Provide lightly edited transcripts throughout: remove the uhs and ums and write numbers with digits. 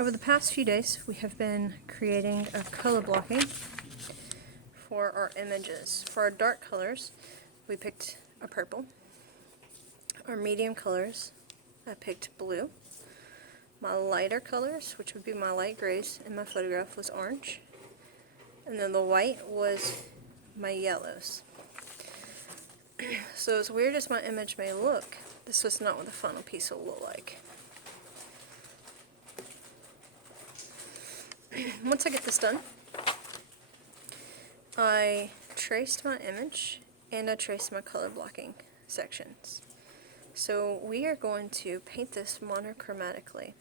Over the past few days, we have been creating a color blocking for our images. For our dark colors, we picked a purple. Our medium colors, I picked blue. My lighter colors, which would be my light grays in my photograph, was orange. And then the white was my yellows. So as weird as my image may look, this was not what the final piece will look like. Once I get this done, I traced my image and I traced my color blocking sections. So we are going to paint this monochromatically.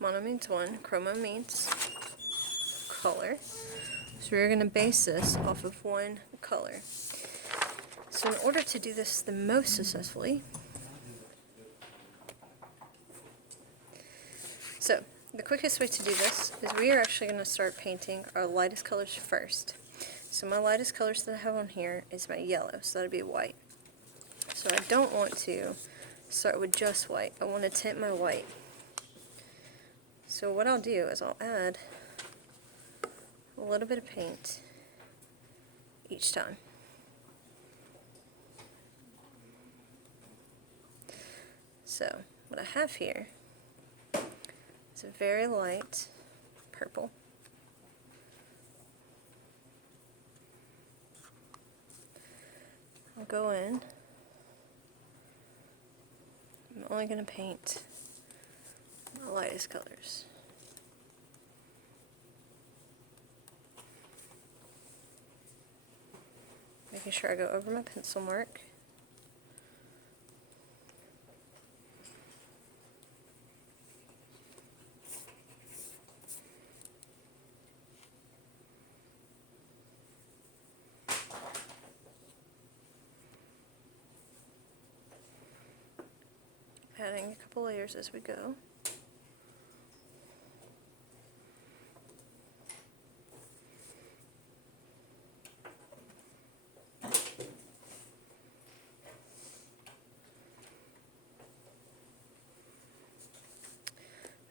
Mono means one, chroma means color. So we're going to base this off of one color. So in order to do this the most successfully, the quickest way to do this is we are actually going to start painting our lightest colors first. So my lightest colors that I have on here is my yellow, so that would be white. So I don't want to start with just white. I want to tint my white. So what I'll do is I'll add a little bit of paint each time. So what I have here is a very light purple. I'll go in. I'm only going to paint my lightest colors. Making sure I go over my pencil mark. Adding a couple layers as we go.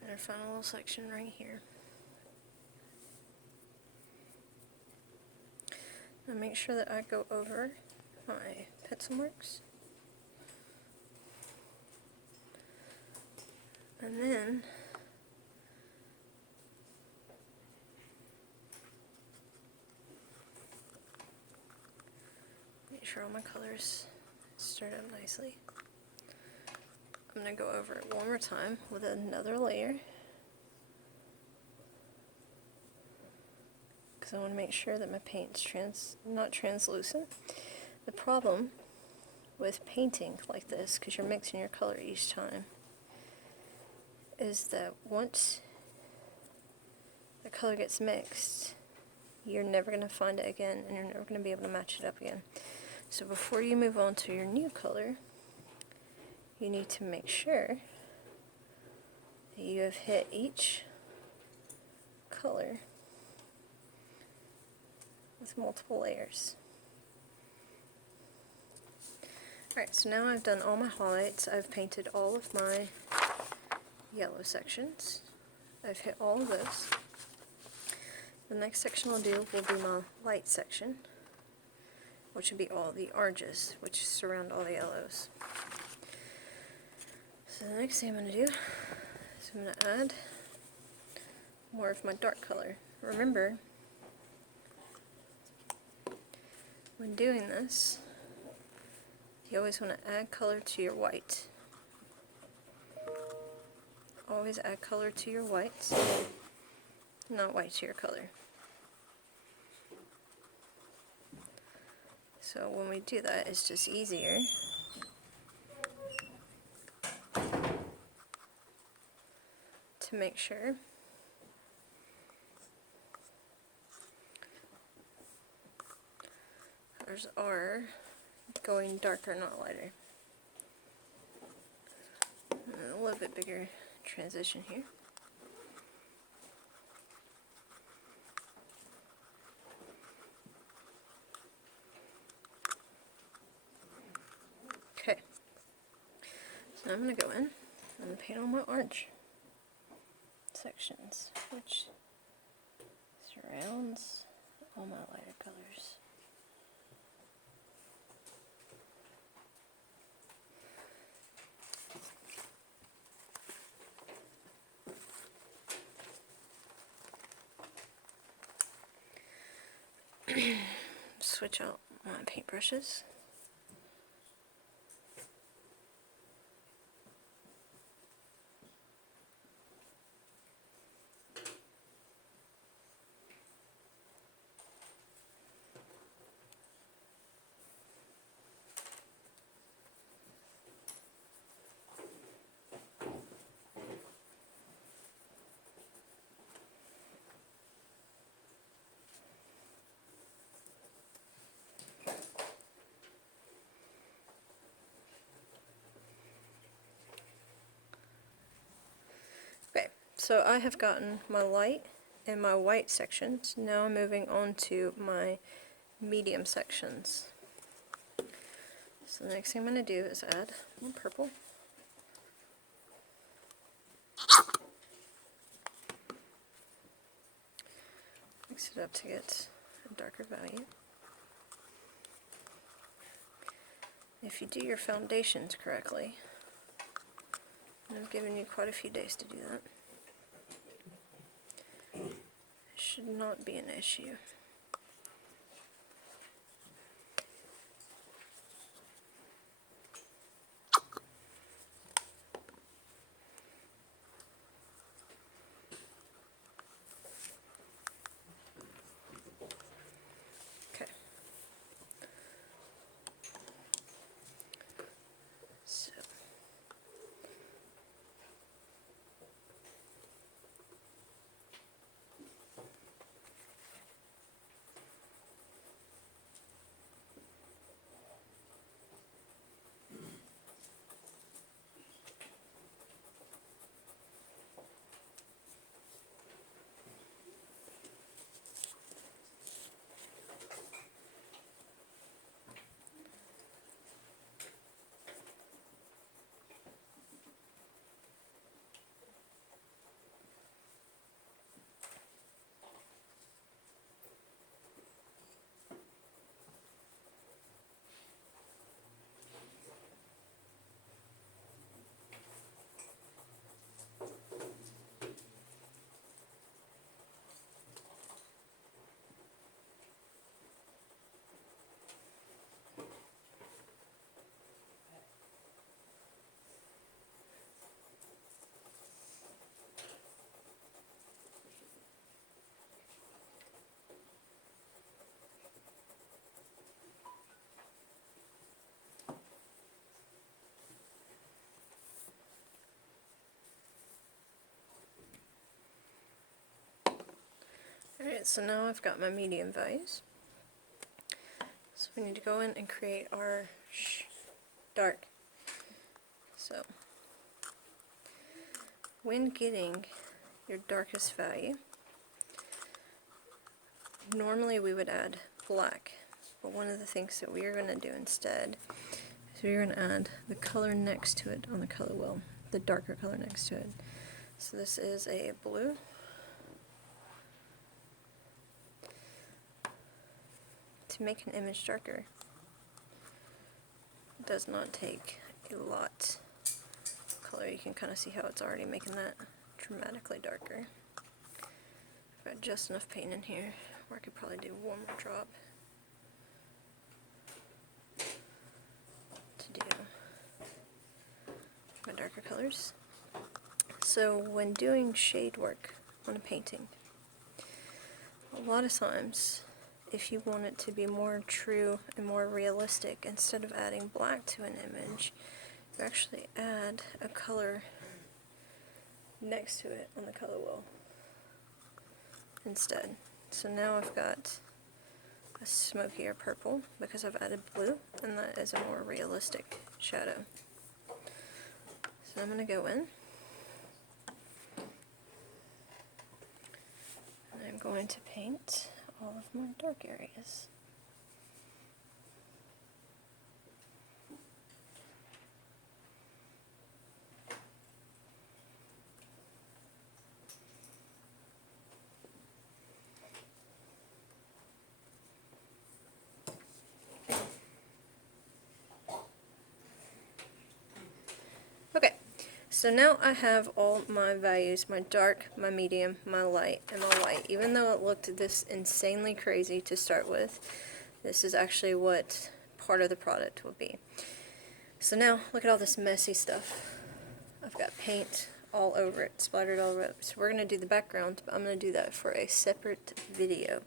And our final little section right here. Now make sure that I go over my pencil marks. And then make sure all my colors start up nicely. I'm going to go over it one more time with another layer, because I want to make sure that my paint's not translucent. The problem with painting like this, because you're mixing your color each time, is that once the color gets mixed, you're never going to find it again, and you're never going to be able to match it up again. So before you move on to your new color, you need to make sure that you have hit each color with multiple layers. Alright, so now I've done all my highlights. I've painted all of my yellow sections. I've hit all of those. The next section I'll do will be my light section, which would be all the oranges, which surround all the yellows. So the next thing I'm going to do is I'm going to add more of my dark color. Remember, when doing this, you always want to add color to your white. Always add color to your whites, not white to your color. So when we do that, it's just easier to make sure ours are going darker, not lighter. And a little bit bigger transition here. Okay, so I'm going to go in and paint on my orange. So sections, which surrounds all my lighter colors. Switch out my paintbrushes. Okay, so I have gotten my light and my white sections. Now I'm moving on to my medium sections. So the next thing I'm going to do is add more purple. Mix it up to get a darker value. If you do your foundations correctly, and I've given you quite a few days to do that, it should not be an issue. Okay. So alright, so now I've got my medium values. So we need to go in and create our dark. So when getting your darkest value, normally we would add black, but one of the things that we are going to do instead is we're going to add the color next to it on the color wheel, the darker color next to it. So this is a blue. To make an image darker, it does not take a lot of color. You can kind of see how it's already making that dramatically darker. I've got just enough paint in here where I could probably do one more drop to do my darker colors. So when doing shade work on a painting, a lot of times if you want it to be more true and more realistic, instead of adding black to an image, you actually add a color next to it on the color wheel instead. So now I've got a smokier purple because I've added blue, and that is a more realistic shadow. So I'm going to go in, and I'm going to paint all of my dark areas. So now I have all my values, my dark, my medium, my light, and my white. Even though it looked this insanely crazy to start with, this is actually what part of the product will be. So now, look at all this messy stuff. I've got paint all over it, splattered all over it. So we're going to do the background, but I'm going to do that for a separate video.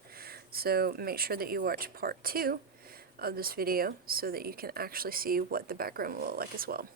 So make sure that you watch part 2 of this video so that you can actually see what the background will look like as well.